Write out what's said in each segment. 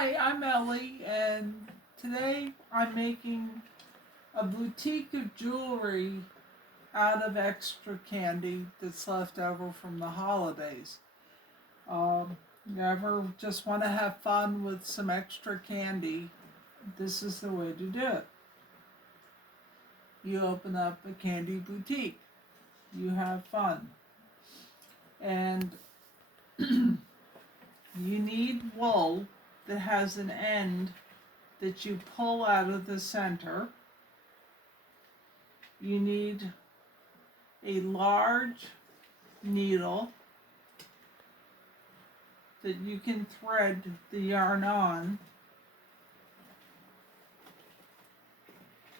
Hi, I'm Ellie, and today I'm making a boutique of jewelry out of extra candy that's left over from the holidays. You ever just want to have fun with some extra candy? This is the way to do it. You open up a candy boutique. You have fun. And you need wool that has an end that you pull out of the center. You need a large needle that you can thread the yarn on.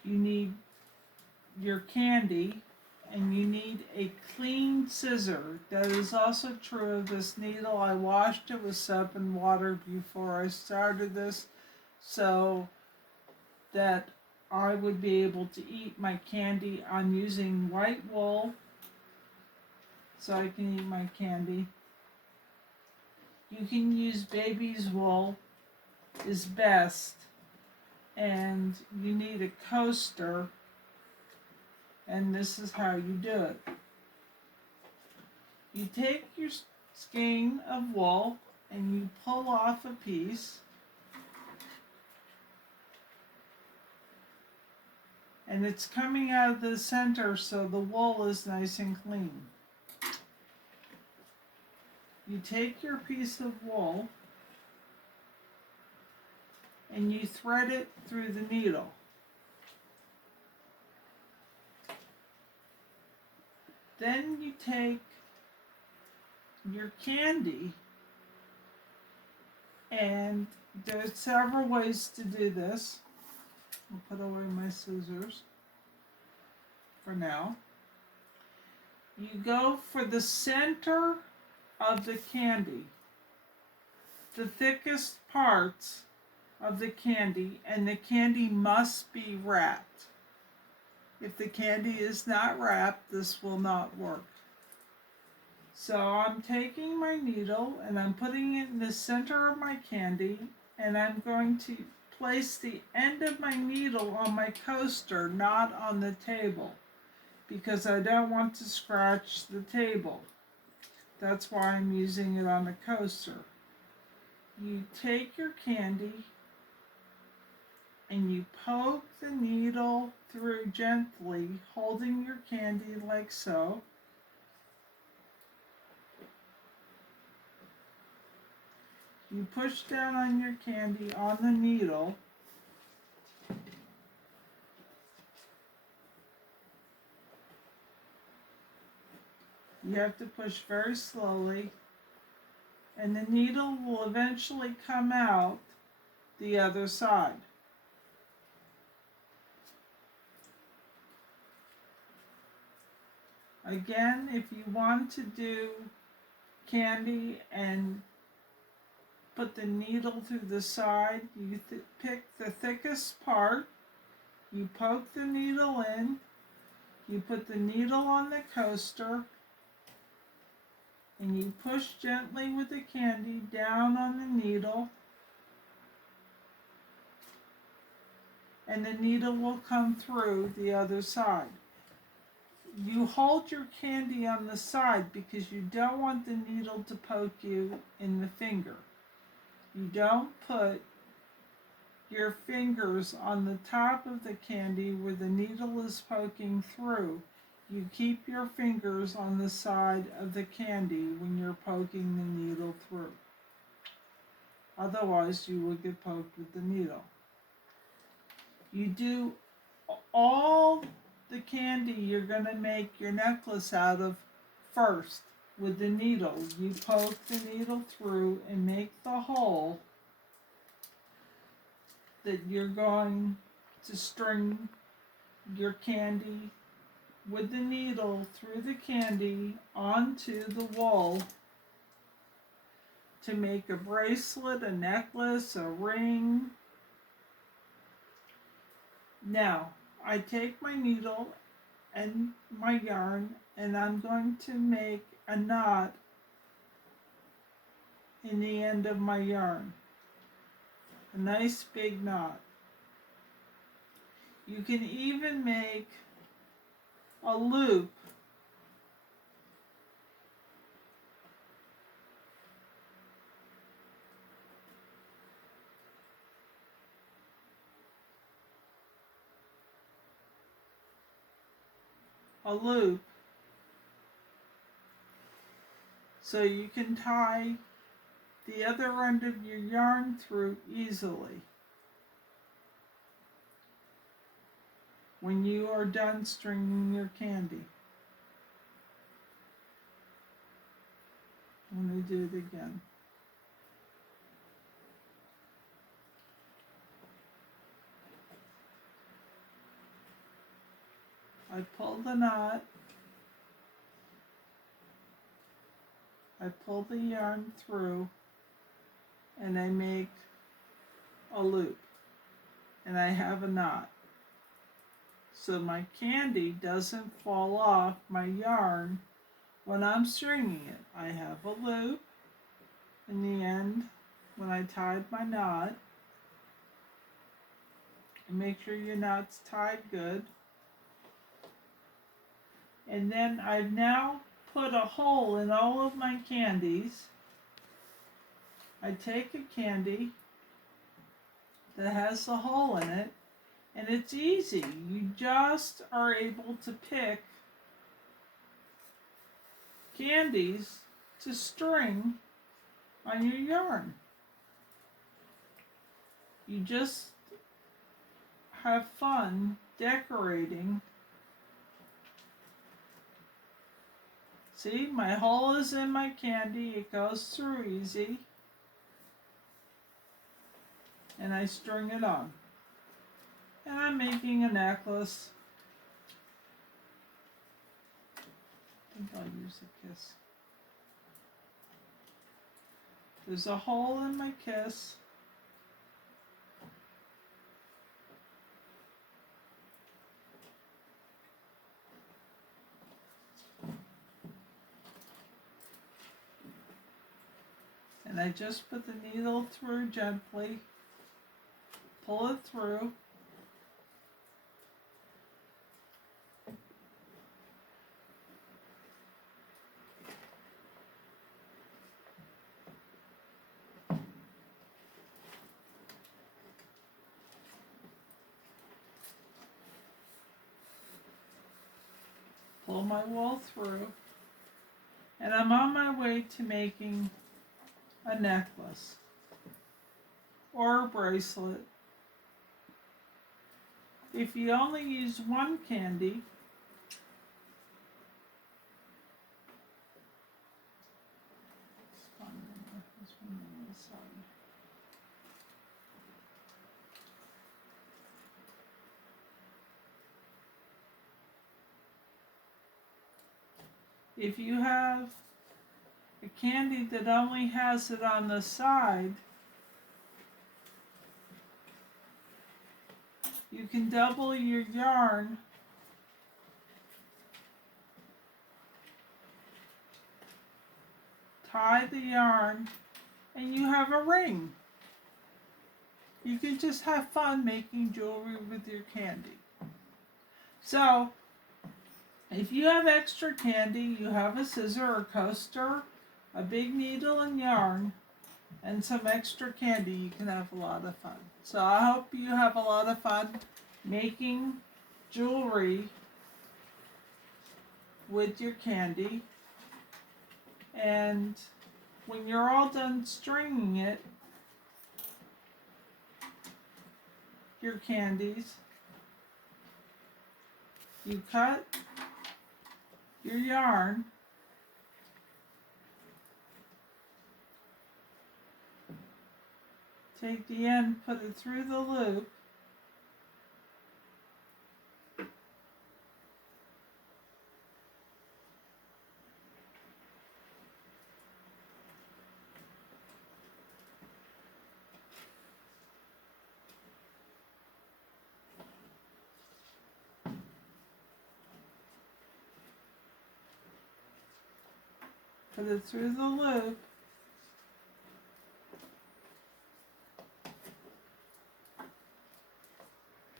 You need your candy, and you need a clean scissor. That is also true of this needle. I washed it with soap and water before I started this so that I would be able to eat my candy. I'm using white wool so I can eat my candy. You can use baby's wool is best, and you need a coaster, and this is how you do it. You take your skein of wool and you pull off a piece, and it's coming out of the center so the wool is nice and clean. You take your piece of wool and you thread it through the needle. Then you take your candy, and there's several ways to do this. I'll put away my scissors for now. You go for the center of the candy, the thickest parts of the candy, and the candy must be wrapped. If the candy is not wrapped, this will not work. So I'm taking my needle and I'm putting it in the center of my candy, and I'm going to place the end of my needle on my coaster, not on the table, because I don't want to scratch the table. That's why I'm using it on a coaster. You take your candy and you poke the needle through gently, holding your candy like so. You push down on your candy on the needle. You have to push very slowly, and the needle will eventually come out the other side. Again, if you want to do candy and put the needle through the side, you pick the thickest part, you poke the needle in, you put the needle on the coaster, and you push gently with the candy down on the needle, and the needle will come through the other side. You hold your candy on the side because you don't want the needle to poke you in the finger. You don't put your fingers on the top of the candy where the needle is poking through. You keep your fingers on the side of the candy when you're poking the needle through. Otherwise, you will get poked with the needle. You do all the candy you're going to make your necklace out of first with the needle. You poke the needle through and make the hole that you're going to string your candy with the needle through the candy onto the wool to make a bracelet, a necklace, a ring. Now, I take my needle and my yarn, and I'm going to make a knot in the end of my yarn. a nice big knot. You can even make a loop so you can tie the other end of your yarn through easily when you are done stringing your candy. I'm going to do it again. I pull the knot, I pull the yarn through, and I make a loop, and I have a knot. So my candy doesn't fall off my yarn when I'm stringing it. I have a loop in the end when I tied my knot. And make sure your knot's tied good. And then I've now put a hole in all of my candies. I take a candy that has a hole in it, and it's easy. You just are able to pick candies to string on your yarn. You just have fun decorating. See, my hole is in my candy. It goes through easy. And I string it on. And I'm making a necklace. I think I'll use a kiss. There's a hole in my kiss. And I just put the needle through gently, pull it through. Pull my wool through, and I'm on my way to making a necklace or a bracelet. If you only use one candy, if you have a candy that only has it on the side, you can double your yarn tie the yarn, and you have a ring. You can just have fun making jewelry with your candy. So, if you have extra candy, you have a scissor or coaster, a big needle and yarn, and some extra candy, you can have a lot of fun. So I hope you have a lot of fun making jewelry with your candy. And when you're all done stringing it, your candies, you cut your yarn, take the end, put it through the loop, put it through the loop,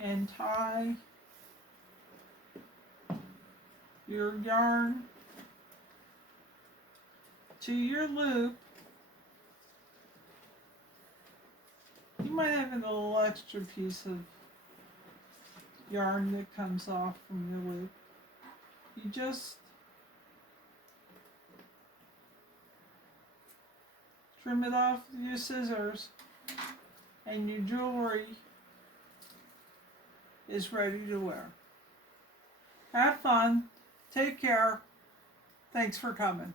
and tie your yarn to your loop. You might have a little extra piece of yarn that comes off from your loop. You just trim it off with your scissors, and your jewelry is ready to wear. Have fun. Take care. Thanks for coming.